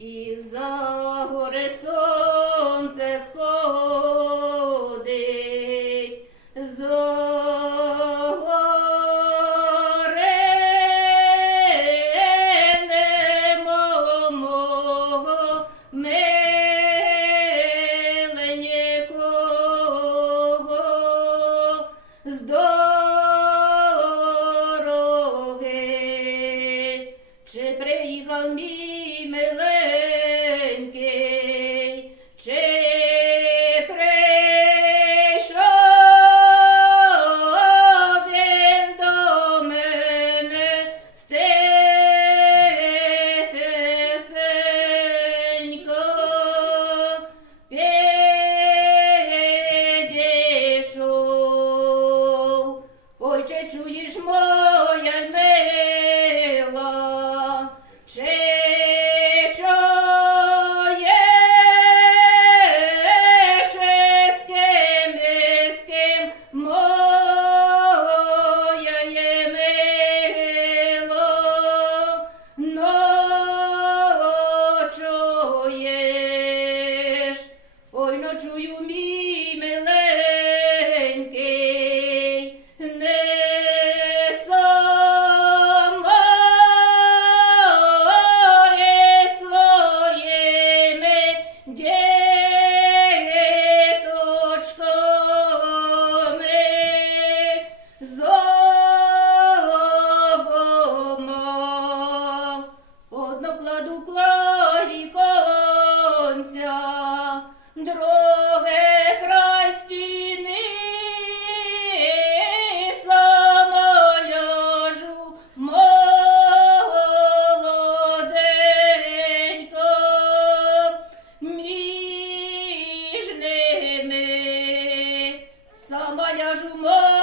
І за горе сонце сходить, з горе мого, миленького, чи приїхав мій миленький, ночую мій миленький, не самої своїми діточками з обома. Одно кладу клаї конця, друге olha os rumores.